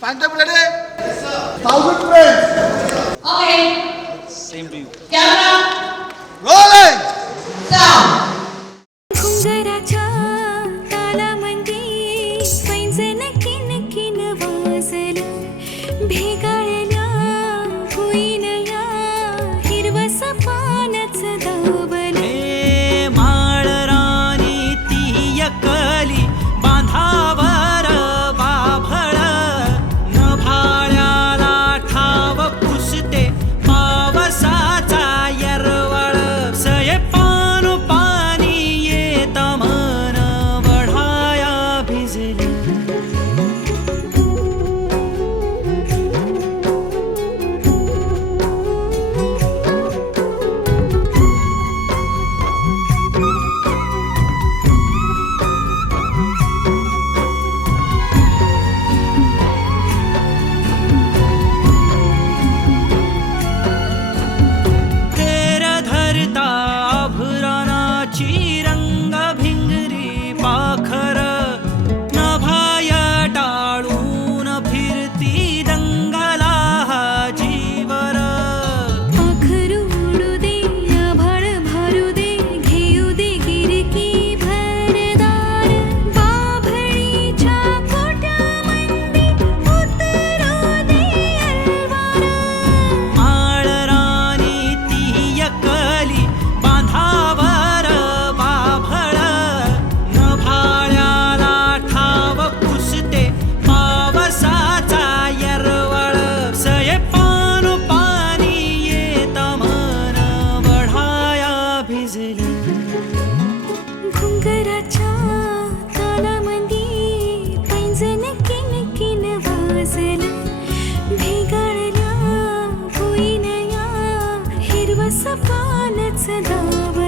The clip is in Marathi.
Phantom ready? Yes, sir. 1,000 frames. Okay. Same to you. Camera. Rolling. Sound. घुंगराच्या तालामंदी पैंजण किणकिण वाजलं भेगाळल्या भुईनया हिरवस पानच दावलं हे माळ राणी ती एकली बांधावर बाभळ नभाळ्याला ठाव पुसते पावसाचा येरवळ सये पानो पाणी येत मन वढाया भिजलं तेर धरता भुरानाची रंग भिंगरी पाखर नभाय टाळून फिरती दंगला हा जीवर पाखरू उडू दे आभाळ भरू दे घेऊ दे गिरकी भरदार बाभळीच्या कोट्यामंदी उतरू दे अलवार माळ राणी ती एकली बांधावर बाभळ नभाळ्याला ठाव पुसते पावसाचा येरवळ सये पानो पाणी येत मन वढाया भिजलं घुंगराच्या तालामंदी पैंजण किणकिण वाजलं भेगाळल्या भुईनया हिरवस पानच दावलं